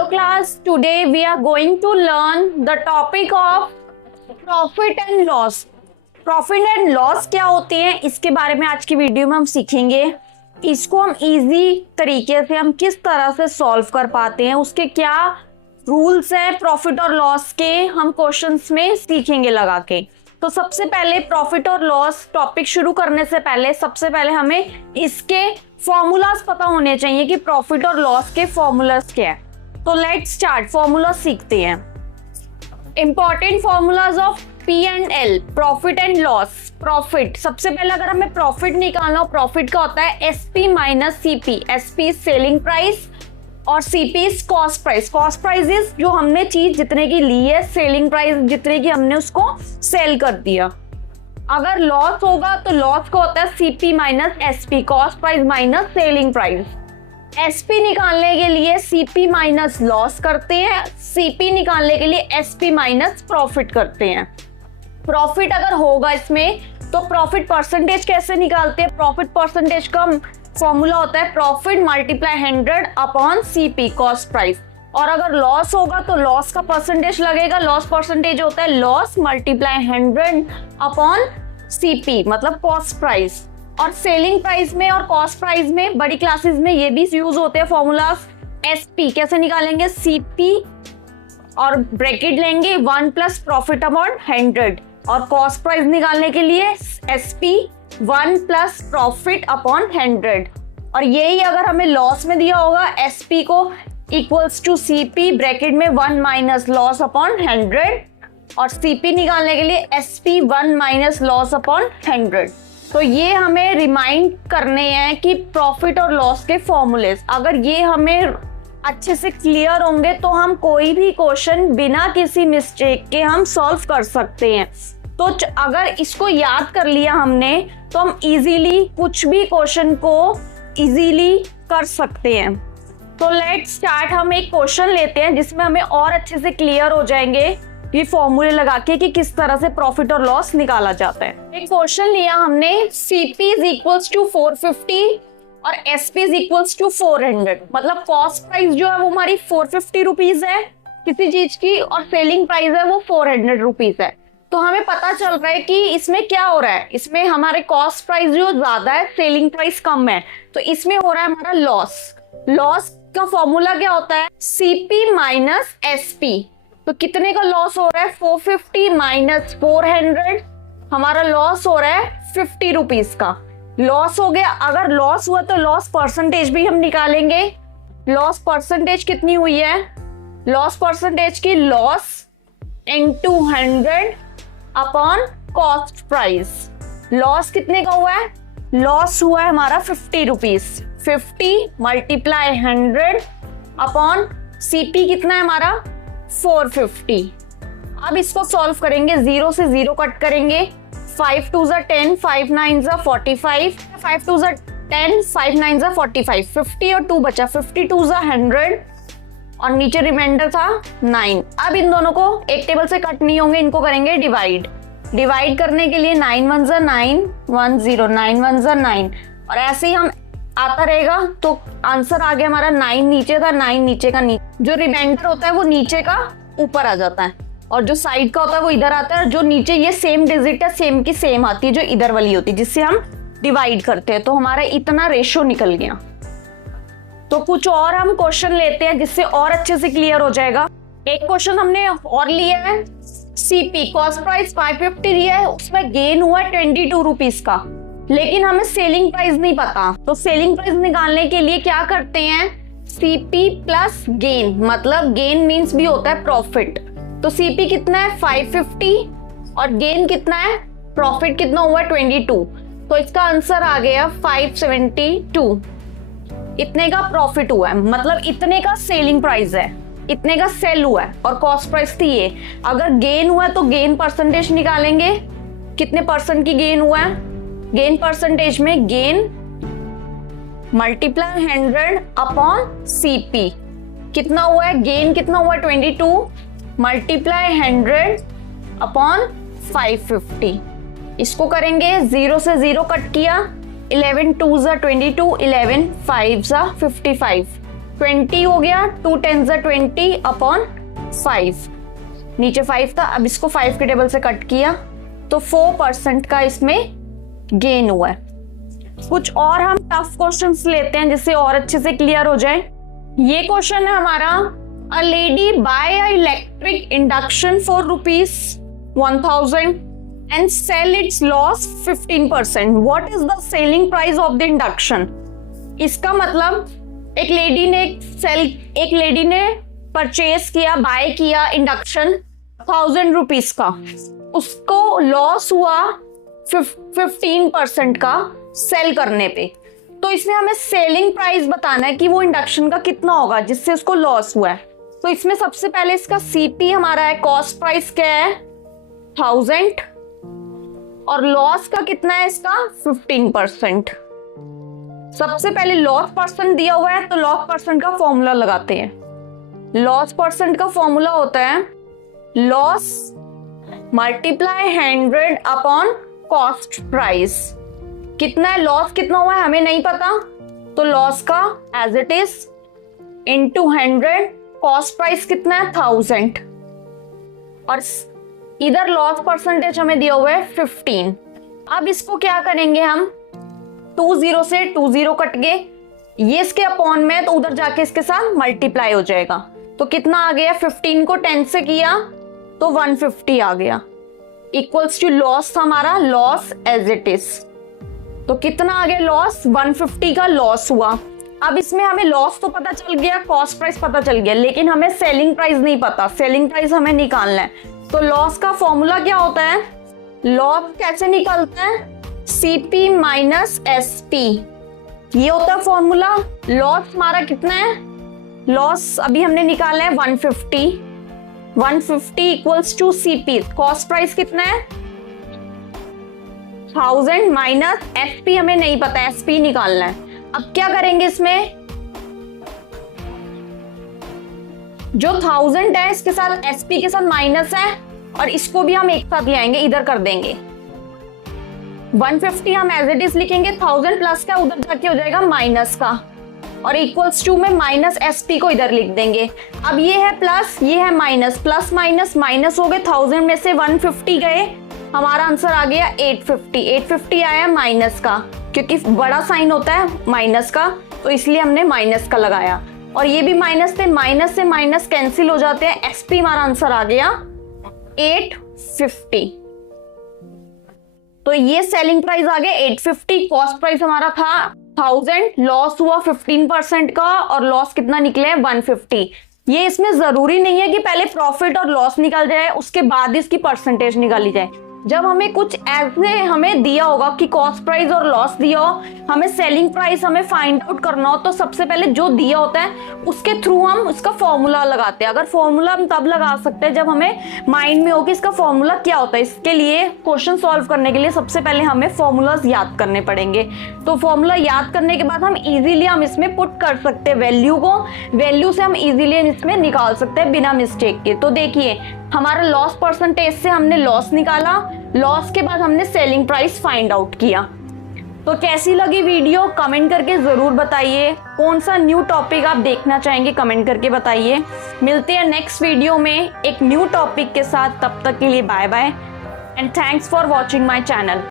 Hello class, today we are going to learn the topic of profit and loss. Profit and loss क्या होते हैं इसके बारे में आज की वीडियो में हम सीखेंगे. इसको हम इजी तरीके से हम किस तरह से सॉल्व कर पाते हैं, उसके क्या रूल्स हैं प्रॉफिट और लॉस के, हम क्वेश्चंस में सीखेंगे लगा के. तो सबसे पहले प्रॉफिट और लॉस टॉपिक शुरू करने से पहले सबसे पहले हमें इसके फॉर्मूलाज पता होने चाहिए कि प्रॉफिट और लॉस के फॉर्मूलाज क्या है. तो लेट्स स्टार्ट, फॉर्मूला सीखते हैं. Important formulas of P&L, profit and loss. Profit, सबसे पहले अगर हमें प्रॉफिट निकालना हो, प्रॉफिट का होता है SP minus CP. SP is selling price और CP is cost price. Cost price is जो हमने चीज जितने की ली है, सेलिंग प्राइस जितने की हमने उसको सेल कर दिया. अगर लॉस होगा तो लॉस का होता है CP minus SP, cost price minus selling price. SP निकालने के लिए CP माइनस लॉस करते हैं, CP निकालने के लिए SP माइनस प्रॉफिट करते हैं. प्रॉफिट अगर होगा इसमें तो प्रॉफिट परसेंटेज कैसे निकालते हैं. प्रॉफिट परसेंटेज का फॉर्मूला होता है profit multiply 100 upon CP, cost price. और अगर लॉस होगा तो लॉस का परसेंटेज लगेगा. लॉस परसेंटेज होता है लॉस मल्टीप्लाई 100 अपॉन CP, मतलब कॉस्ट प्राइस. और सेलिंग प्राइस में और कॉस्ट प्राइस में बड़ी क्लासेस में ये भी यूज होते हैं फॉर्मूला. SP कैसे निकालेंगे, CP और ब्रैकेट लेंगे 1 प्लस प्रॉफिट अपॉन 100. और कॉस्ट प्राइस निकालने के लिए SP 1 प्लस प्रॉफिट अपॉन 100. और यही अगर हमें लॉस में दिया होगा, SP को इक्वल्स टू CP ब्रैकेट में 1 माइनस लॉस अपॉन 100. और CP निकालने के लिए SP 1 माइनस लॉस अपॉन 100. तो ये हमें रिमाइंड करने हैं कि प्रॉफिट और लॉस के फॉर्मूलेस. अगर ये हमें अच्छे से क्लियर होंगे तो हम कोई भी क्वेश्चन बिना किसी मिस्टेक के हम सॉल्व कर सकते हैं. तो अगर इसको याद कर लिया हमने तो हम इजीली कुछ भी क्वेश्चन को इजीली कर सकते हैं. तो लेट्स स्टार्ट. हम एक क्वेश्चन लेते हैं जिसमें हमें और अच्छे से क्लियर हो जाएंगे ये फॉर्मूले लगा के कि किस तरह से प्रॉफिट और लॉस निकाला जाता है. एक क्वेश्चन लिया हमने, CP इज इक्वल्स टू 450 और SP इज इक्वल्स टू 400. मतलब कॉस्ट प्राइस जो है वो हमारी 450 रुपीज है किसी चीज की और सेलिंग प्राइस है वो 400 रुपीज है. तो हमें पता चल रहा है कि इसमें क्या हो रहा है, इसमें हमारे कॉस्ट प्राइस जो ज्यादा है, सेलिंग प्राइस कम है, तो इसमें हो रहा है हमारा लॉस. लॉस का फॉर्मूला क्या होता है, CP माइनस SP. तो कितने का लॉस हो रहा है, 450 माइनस 400, हमारा लॉस हो रहा है 50 रुपीज का लॉस हो गया. अगर लॉस हुआ तो लॉस परसेंटेज भी हम निकालेंगे. लॉस परसेंटेज कितनी हुई है, लॉस परसेंटेज की loss into 100 upon cost price. Loss कितने का हुआ है, लॉस हुआ है हमारा 50 रुपीज. 50 मल्टीप्लाई 100 अपॉन CP कितना है हमारा 450. अब इसको सॉल्व करेंगे, 0 से 0 कट करेंगे. 5 2 जा 10, 5 9 जा 45, 5 2 जा 10, 5 9 जा 45, 50 और 2 बचा, 52 जा 100 और नीचे रिमाइंडर था 9. अब इन दोनों को एक टेबल से कट नहीं होंगे, इनको करेंगे डिवाइड. डिवाइड करने के लिए 9 1 जा 9, 1 0, 9 1 जा 9 और ऐसे ही हम आता रहेगा. तो आंसर आ गया हमारा 9 नीचे था, 9 नीचे का नीचे, जो रिमाइंडर होता है वो नीचे का ऊपर आ जाता है और जो साइड का होता है वो इधर आता है. जो नीचे ये सेम डिजिट है, सेम की सेम आती है जो इधर वाली होती है, जिससे हम डिवाइड करते हैं. तो हमारा इतना रेशो निकल गया. तो कुछ और हम क्वेश्चन लेते हैं जिससे और अच्छे से क्लियर हो जाएगा. एक क्वेश्चन हमने और लिया है, CP कॉस्ट प्राइस 550 दिया है, उसमें गेन हुआ है 22 रुपीज का, लेकिन हमें सेलिंग प्राइस नहीं पता. तो सेलिंग प्राइस निकालने के लिए क्या करते हैं, CP प्लस गेन, मतलब गेन मीन्स भी होता है प्रॉफिट. तो CP कितना है 550 और गेन कितना है, प्रॉफिट कितना हुआ 22. तो इसका आंसर आ गया 572. इतने का प्रॉफिट हुआ है, मतलब इतने का सेलिंग प्राइस है, इतने का सेल हुआ है और कॉस्ट प्राइस थी ये. अगर गेन हुआ है तो गेन परसेंटेज निकालेंगे, कितने परसेंट की गेन हुआ है. गेन परसेंटेज में गेन मल्टीप्लाई 100 अपॉन CP कितना हुआ है, गेन कितना हुआ 22 मल्टीप्लाई 100 अपॉन 550. इसको करेंगे, 0 से 0 कट किया, 11 2 जा 22, 11 5 जा 55. 20 हो गया, 2 10 20 अपॉन 5, नीचे 5 था, अब इसको 5 के टेबल से कट किया तो 4% का इसमें गेन हुआ है। कुछ और हम टफ क्वेश्चंस लेते हैं जिससे और अच्छे से क्लियर हो जाए। ये क्वेश्चन है हमारा, a lady buy a electric induction for ₹1000 and sell its loss 15%, what is the selling price of the induction. इसका मतलब एक लेडी ने परचेज किया, बाय किया इंडक्शन ₹1000 का, उसको लॉस हुआ 15% का सेल करने पे। तो इसमें हमें सेलिंग प्राइस बताना है कि वो इंडक्शन का कितना होगा जिससे उसको लॉस हुआ है। तो इसमें सबसे पहले इसका सीपी हमारा है, कॉस्ट प्राइस क्या है 1000 और लॉस का कितना है इसका 15%। सबसे पहले लॉस परसेंट दिया हुआ है तो लॉस परसेंट का फॉर्मूला लगाते हैं। लॉस परसेंट का फॉर्मूला होता है loss multiply 100 upon cost price. कितना है लॉस, कितना हुआ है हमें नहीं पता, तो लॉस का as it is into 100, cost price कितना है 1000 और इधर लॉस परसेंटेज हमें दिया हुआ है 15। अब इसको क्या करेंगे हम, 20 से 20 कट गए, ये इसके अपॉन में तो उधर जाके इसके साथ मल्टीप्लाई हो जाएगा। तो कितना आ गया, 15 को 10 से किया तो 150 आ गया, इक्वल्स टू लॉस हमारा लॉस एज इट इज। तो कितना आ गया लॉस, 150 का लॉस हुआ। अब इसमें हमें लॉस तो पता चल गया, कॉस्ट प्राइस पता चल गया, लेकिन हमें सेलिंग प्राइस नहीं पता, सेलिंग प्राइस हमें निकालना है। तो लॉस का फॉर्मूला क्या होता है, लॉस कैसे निकलता है, सीपी माइनस एसपी, ये होता है फॉर्मूला। लॉस हमारा कितना है, लॉस अभी हमने निकाला है 150 equals to CP, cost price कितना है 1000 माइनस एसपी हमें नहीं पता, एसपी निकालना है। अब क्या करेंगे, इसमें जो 1000 है इसके साथ एसपी के साथ माइनस है और इसको भी हम एक साथ ले आएंगे, इधर कर देंगे 150 हम एज इट इज लिखेंगे, 1000 प्लस का उधर जाके हो जाएगा माइनस का और इक्वल्स टू में माइनस एसपी को इधर लिख देंगे। अब ये है प्लस, ये है माइनस, प्लस माइनस माइनस हो गए, 1000 में से 150 गए, हमारा आंसर आ गया 850 आया माइनस का, क्योंकि बड़ा साइन होता है माइनस का तो इसलिए हमने माइनस का लगाया। और ये भी माइनस थे, माइनस से माइनस कैंसिल हो जाते हैं, एसपी हमारा आंसर आ गया 850। तो ये सेलिंग प्राइस आ गया 850, कॉस्ट प्राइस हमारा था 1000, लॉस हुआ 15% का और लॉस कितना निकले 150। ये इसमें जरूरी नहीं है कि पहले प्रॉफिट और लॉस निकल जाए उसके बाद इसकी परसेंटेज निकाली जाए। जब हमें कुछ ऐसे हमें दिया होगा कि कॉस्ट प्राइस और लॉस दिया हो, हमें सेलिंग प्राइस हमें फाइंड आउट करना हो, तो सबसे पहले जो दिया होता है उसके थ्रू हम उसका फॉर्मूला लगाते हैं। अगर फॉर्मूला हम तब लगा सकते हैं जब हमें माइंड में हो कि इसका फॉर्मूला क्या होता है। इसके लिए क्वेश्चन सॉल्व करने के लिए सबसे पहले हमें फॉर्मूलाज याद करने पड़ेंगे। तो फॉर्मूला याद करने के बाद हम इजीली हम इसमें पुट कर सकते हैं वैल्यू को, वैल्यू से हम इजीली इसमें निकाल सकते हैं बिना मिस्टेक के। तो देखिए हमारा लॉस परसेंटेज से हमने लॉस निकाला, लॉस के बाद हमने सेलिंग प्राइस फाइंड आउट किया। तो कैसी लगी वीडियो कमेंट करके जरूर बताइए। कौन सा न्यू टॉपिक आप देखना चाहेंगे कमेंट करके बताइए। मिलते हैं नेक्स्ट वीडियो में एक न्यू टॉपिक के साथ, तब तक के लिए bye bye and thanks for watching my channel.